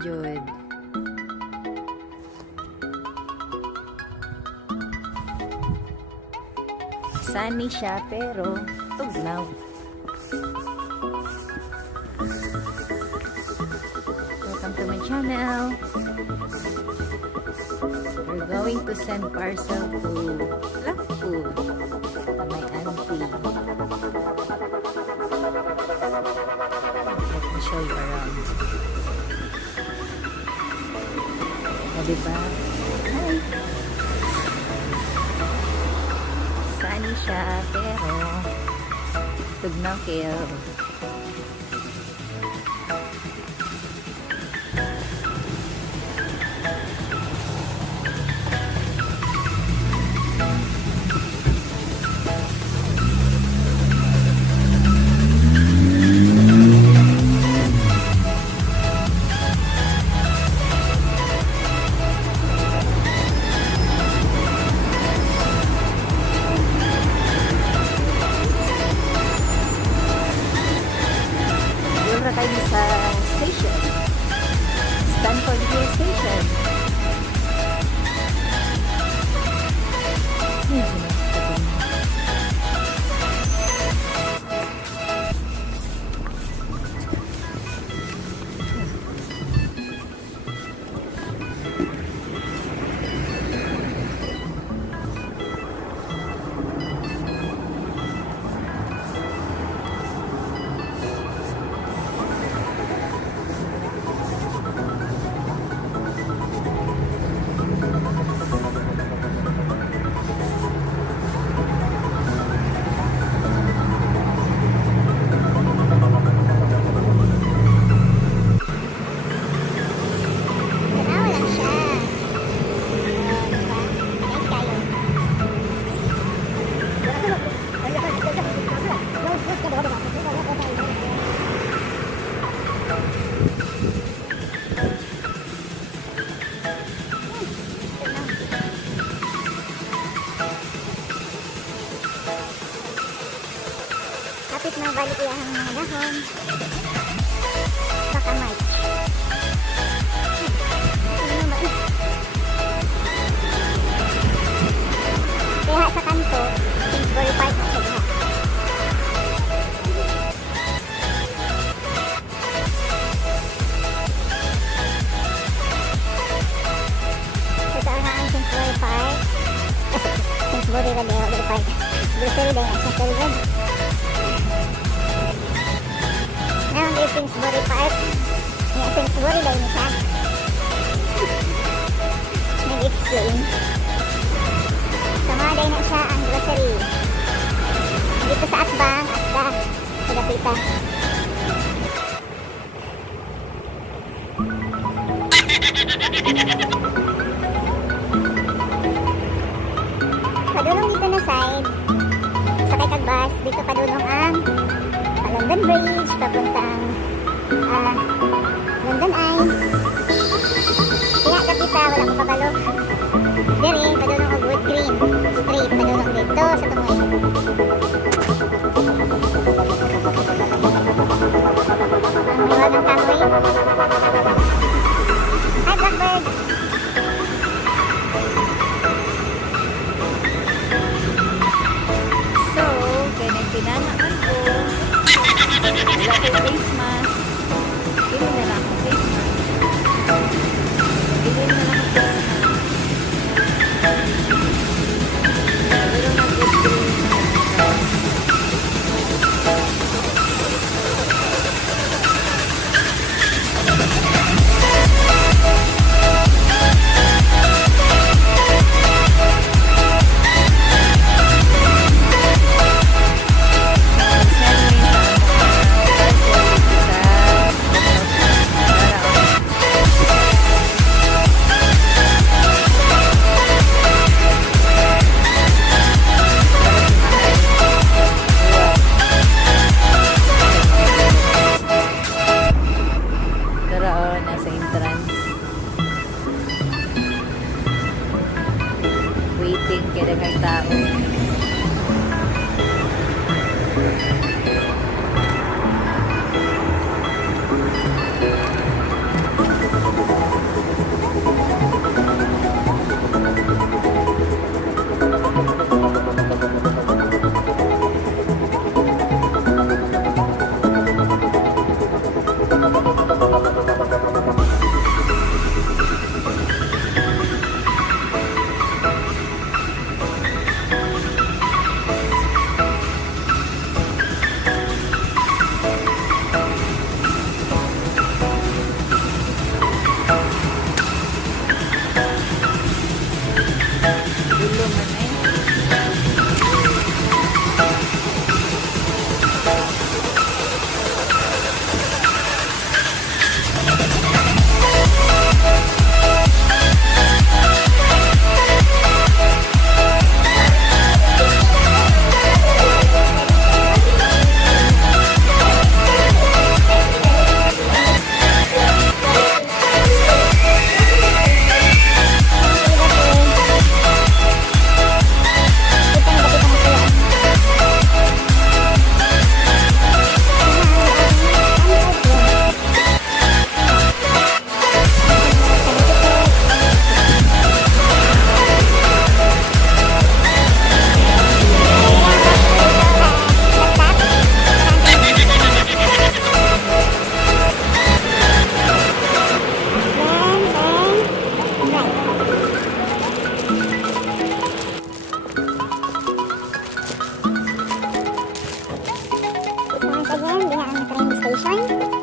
jud. Sunny siya pero tugnaw. Welcome to my channel. We're going to send parcel to Blackpool to my auntie. Let me show you around. O, diba? Hi! Sunny siya, pero tugnaw kayo. Tayo sa station. Stanford Hill Station. Kapit na balik yung mga dahon. Baka mic. Kaya sa kanto, Kingsbury Park na siya. Ito ang Kingsbury Park. Kingsbury Park. Grocery din ang Kingsbury Park. Ngayon yung Kingsbury Park. Yung Kingsbury din siya. Nag-explain. Sama din na siya ang grocery. Dito sa Atbang, Asda, Pagapita. Padulong dito na side. Sakay kag bus. Dito padulong ang London Bridge, papuntang London Eye. Kaya kapita, wala ko kabalo. Dere, padulong ang Wood Green Street, padulong dito sa Tumoy. Ang iwag ng kamoy. Hi, Blackbird! So, kaya nagpinanaman ko. Wala ko face mask. Pili na lang ang face mask. Pili na lang ako na pero nag-good station.